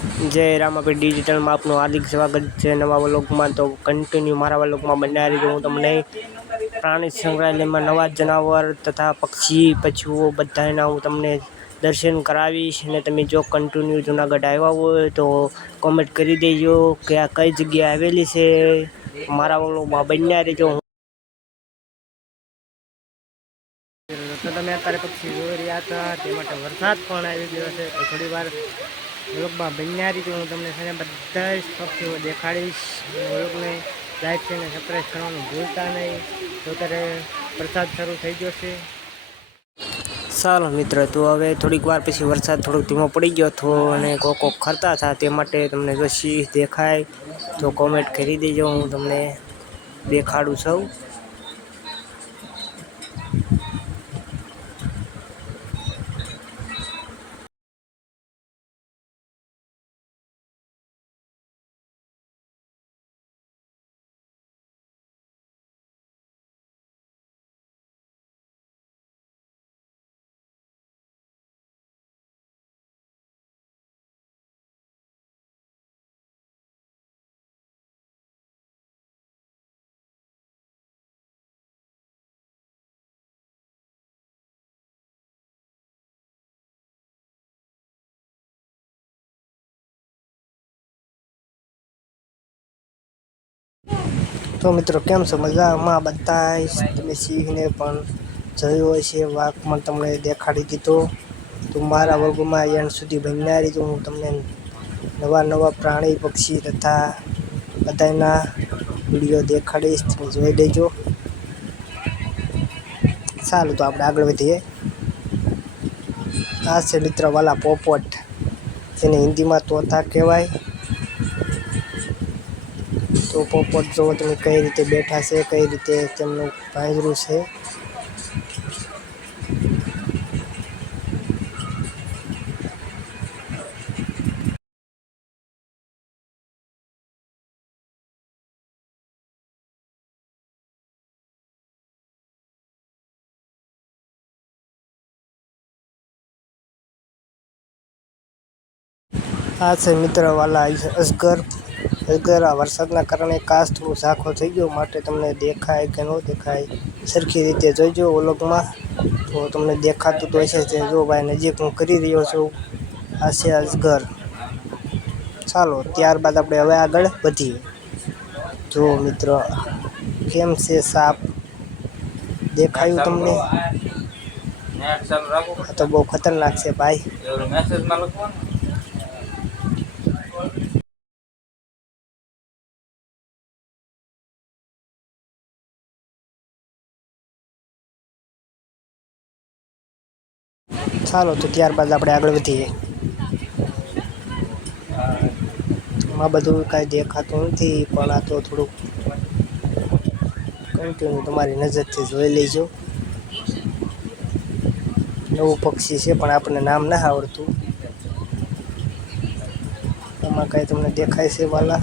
જય રામાપીર ડિજિટલમાં આપનું હાર્દિક સ્વાગત છે. નવા વ્લોગમાં તો કન્ટિન્યુ મારા વ્લોગમાં બન્યા રહીજો હું તમને પ્રાણી સંગ્રહાલયમાં નવા જનાવર તથા પક્ષી, પશુઓ બધાના હું તમને દર્શન કરાવીશ અને તમે જો કન્ટિન્યુ જુનાગઢ આવ્યા હોય તો કોમેન્ટ કરી દેજો કે આ કઈ જગ્યાએ આવેલી છે. મારા વ્લોગમાં બન્યા રહેજો. તો તમે અત્યારે પક્ષી જોઈ રહ્યા હતા. તે માટે વરસાદ પણ આવી ગયો છે. થોડી વાર વ્લોગમાં બન્યા રીતે હું તમને છે બધા જ પક્ષીઓ દેખાડીશ. વ્લોગને લાઈક છે ને સબસ્ક્રાઈબ કરવાનું ભૂલતા નહીં. તો ત્યારે વરસાદ શરૂ થઈ ગયો છે. ચાલો મિત્ર, તો હવે થોડીક વાર પછી વરસાદ થોડોક ધીમો પડી ગયો હતો અને કોક કોક ખરતા હતા તે માટે તમને જો સિંહ દેખાય તો કોમેન્ટ કરી દેજો. હું તમને દેખાડું સૌ તો મિત્રો, કેમ છો? મજામાં? બધા તમે સિંહને પણ જોયો હોય છે વાઘ પણ તમને દેખાડી દીધો. તો મારા વર્ગમાં એન્ડ સુધી બન્યા તો હું તમને નવા નવા પ્રાણી, પક્ષી તથા બધાના વીડિયો દેખાડીશ. તમે જોઈ લેજો. સારું, તો આપણે આગળ વધીએ. આ છે મિત્ર વાલા પોપટ. જેને હિન્દીમાં તોતા કહેવાય. તો પોપટ જોવો તમે કઈ રીતે બેઠા છે, કઈ રીતે તેમનું પાંજરું છે? આ છે મિત્ર વાલા અસગર આ વરસાદના કારણે કાસ્ટ થોડું ઝાંખો થઈ ગયો. માટે તમને દેખાય કે ન દેખાય સરખી રીતે જોઈજો વ્લોગમાં. તો તમને દેખાતું તો હશે તે જો ભાઈ નજીક હું કરી રહ્યો છું આ છે અસગર ચાલો ત્યારબાદ આપણે હવે આગળ વધીએ. જો મિત્ર કેમ છે સાપ? દેખાયું તમને? આ તો બહુ ખતરનાક છે ભાઈ. ચાલો તો ત્યારબાદ આપણે આગળ વધીએ. આમાં બધું કાંઈ દેખાતું નથી, પણ આ તો થોડુંક કન્ટિન્યુ તમારી નજરથી જોઈ લેજો. નવું પક્ષી છે, પણ આપણને નામ ના આવડતું. આમાં કાંઈ તમને દેખાય છે, વાલા?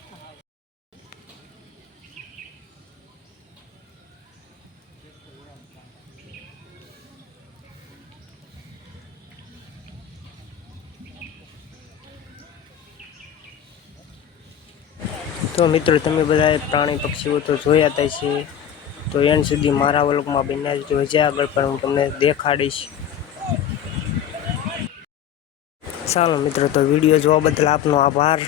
તો મિત્રો, તમે બધાએ પ્રાણી પક્ષીઓ તો જોયા હતા છે તો એન સુધી મારા વલોકમાં બન્યા જ હજી આગળ, પણ હું તમને દેખાડીશ. ચાલો મિત્રો, તો વીડિયો જોવા બદલ આપનો આભાર.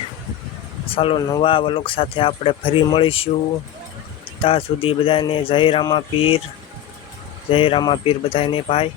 ચાલો નવા વલોક સાથે આપણે ફરી મળીશું. ત્યાં સુધી બધાને જય રામા પીર જય રામા પીર બધાને, ભાઈ.